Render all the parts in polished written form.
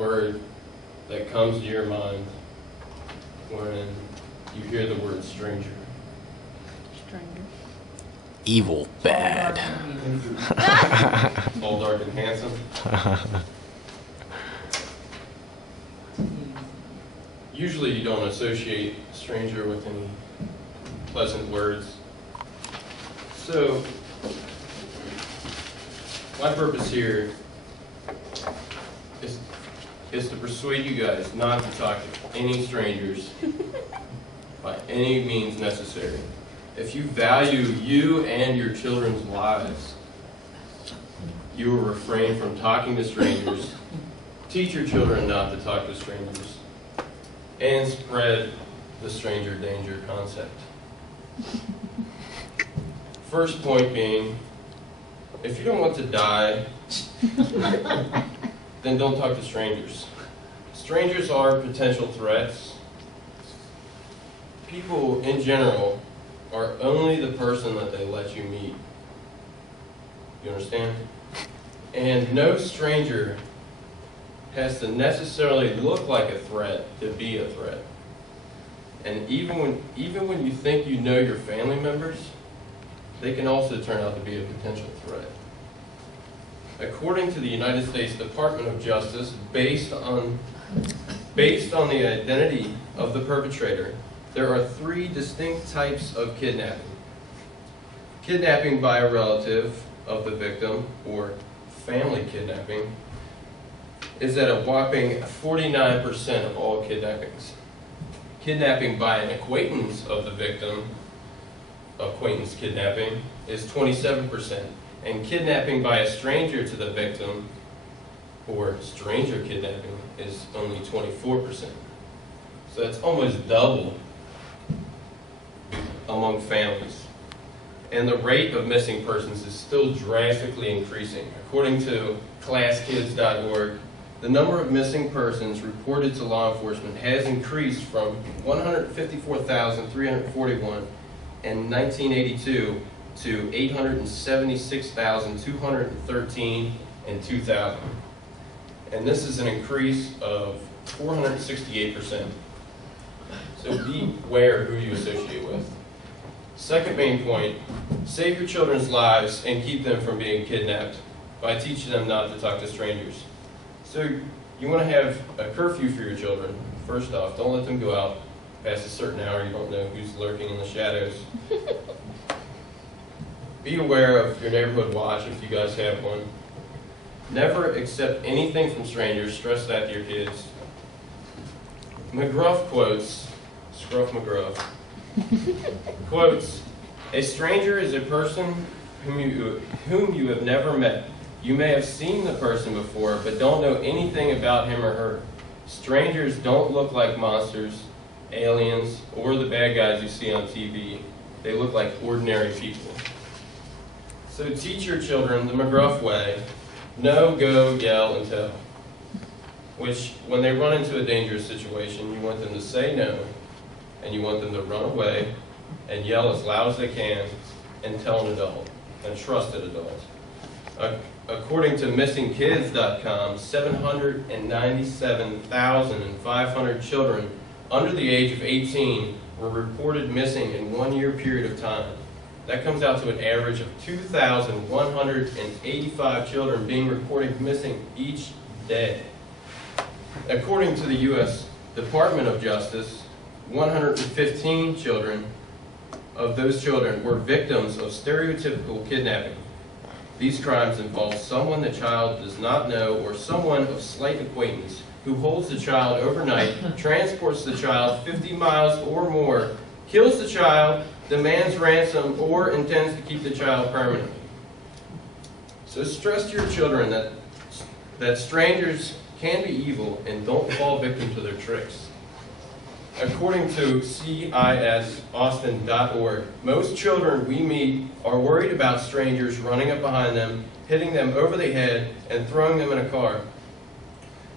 word that comes to your mind when you hear the word stranger? Stranger. Evil, bad. All dark and handsome? Usually you don't associate stranger with any pleasant words. So, my purpose here is to persuade you guys not to talk to any strangers by any means necessary. If you value you and your children's lives, you will refrain from talking to strangers, teach your children not to talk to strangers, and spread the stranger danger concept. First point being, if you don't want to die, then don't talk to strangers. Strangers are potential threats. People in general are only the person that they let you meet. You understand? And no stranger has to necessarily look like a threat to be a threat. And even when you think you know your family members, they can also turn out to be a potential threat. According to the United States Department of Justice, based on the identity of the perpetrator, there are 3 distinct types of kidnapping. Kidnapping by a relative of the victim, or family kidnapping, is at a whopping 49% of all kidnappings. Kidnapping by an acquaintance of the victim, acquaintance kidnapping, is 27%. And kidnapping by a stranger to the victim, or stranger kidnapping, is only 24%. So that's almost double among families. And the rate of missing persons is still drastically increasing. According to classkids.org, the number of missing persons reported to law enforcement has increased from 154,341 in 1982 to 876,213 in 2000. And this is an increase of 468%. So beware who you associate with. Second main point, save your children's lives and keep them from being kidnapped by teaching them not to talk to strangers. So you want to have a curfew for your children. First off, don't let them go out past a certain hour. You don't know who's lurking in the shadows. Be aware of your neighborhood watch if you guys have one. Never accept anything from strangers. Stress that to your kids. McGruff quotes, Scruff McGruff, quotes, "A stranger is a person whom you have never met. You may have seen the person before, but don't know anything about him or her. Strangers don't look like monsters, aliens, or the bad guys you see on TV. They look like ordinary people." So teach your children the McGruff way. No, go, yell, and tell. Which, when they run into a dangerous situation, you want them to say no, and you want them to run away and yell as loud as they can and tell an adult, a trusted adult. According to missingkids.com, 797,500 children under the age of 18 were reported missing in 1 year period of time. That comes out to an average of 2,185 children being reported missing each day. According to the U.S. Department of Justice, 115 children of those children were victims of stereotypical kidnapping. These crimes involve someone the child does not know or someone of slight acquaintance who holds the child overnight, transports the child 50 miles or more, kills the child, demands ransom, or intends to keep the child permanently. So stress to your children that strangers can be evil and don't fall victim to their tricks. According to CISAustin.org, most children we meet are worried about strangers running up behind them, hitting them over the head, and throwing them in a car.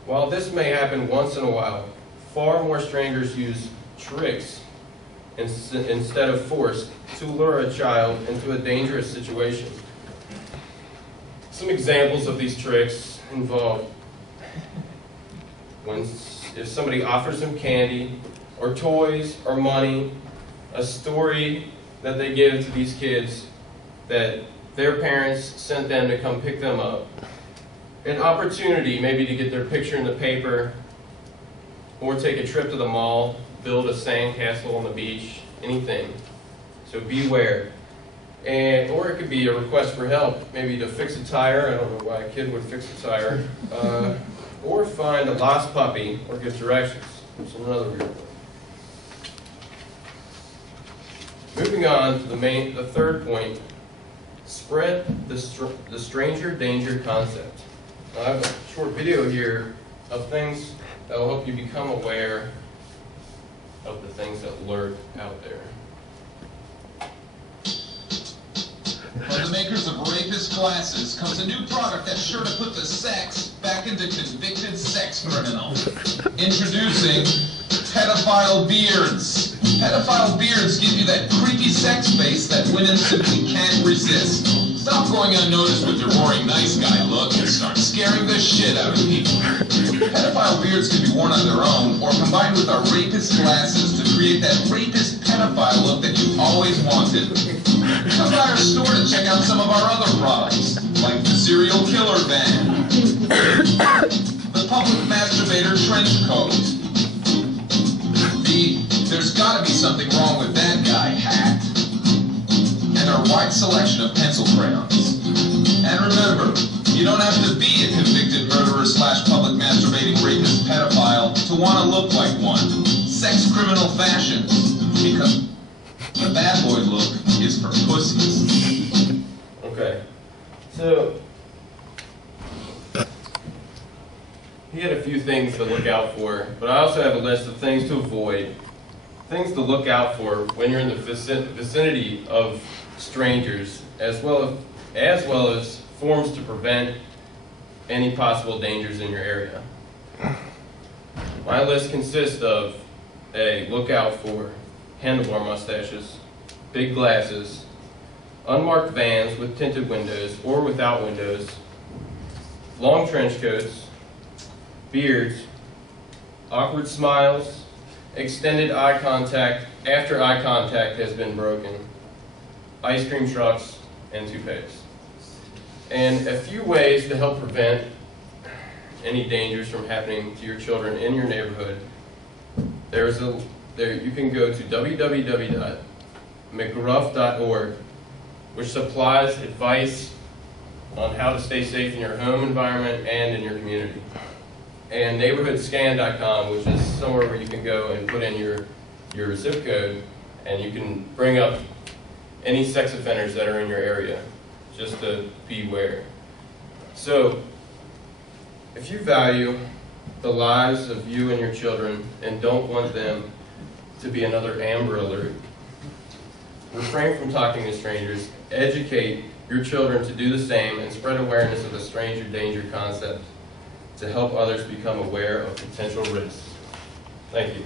While this may happen once in a while, far more strangers use tricks instead of force to lure a child into a dangerous situation. Some examples of these tricks involve if somebody offers them candy or toys or money, a story that they give to these kids that their parents sent them to come pick them up, an opportunity maybe to get their picture in the paper, or take a trip to the mall, build a sandcastle on the beach, anything. So beware. Or it could be a request for help, maybe to fix a tire. I don't know why a kid would fix a tire. Or find a lost puppy, or give directions. That's another weird one. Moving on to the third point, spread the stranger danger concept. I have a short video here of things that will help you become aware of the things that lurk out there. From the makers of Rapist Glasses comes a new product that's sure to put the sex back into convicted sex criminals. Introducing Pedophile Beards. Pedophile Beards give you that creepy sex face that women simply can't resist. Stop going unnoticed with your boring nice guy look and start scaring the shit out of people. Pedophile beards can be worn on their own or combined with our Rapist Glasses to create that rapist pedophile look that you've always wanted. Come by our store to check out some of our other products, like the Serial Killer Band, the Public Masturbator Trench Coat, the There's Gotta Be Something Wrong With That Guy hat, and our wide selection of pencil crayons. And remember, you don't have to be a convicted murderer / public masturbating rapist pedophile to want to look like one. Sex criminal fashion, because the bad boy look is for pussies. Okay, so he had a few things to look out for, but I also have a list of things to avoid, things to look out for when you're in the vicinity of strangers, as well as forms to prevent any possible dangers in your area. My list consists of a look out for handlebar mustaches, big glasses, unmarked vans with tinted windows or without windows, long trench coats, beards, awkward smiles, extended eye contact after eye contact has been broken, ice cream trucks, and toupees. And a few ways to help prevent any dangers from happening to your children in your neighborhood. You can go to www.mcgruff.org, which supplies advice on how to stay safe in your home environment and in your community. And neighborhoodscan.com, which is somewhere where you can go and put in your zip code, and you can bring up any sex offenders that are in your area, just to beware. So, if you value the lives of you and your children and don't want them to be another Amber Alert, refrain from talking to strangers, educate your children to do the same, and spread awareness of the stranger danger concept to help others become aware of potential risks. Thank you.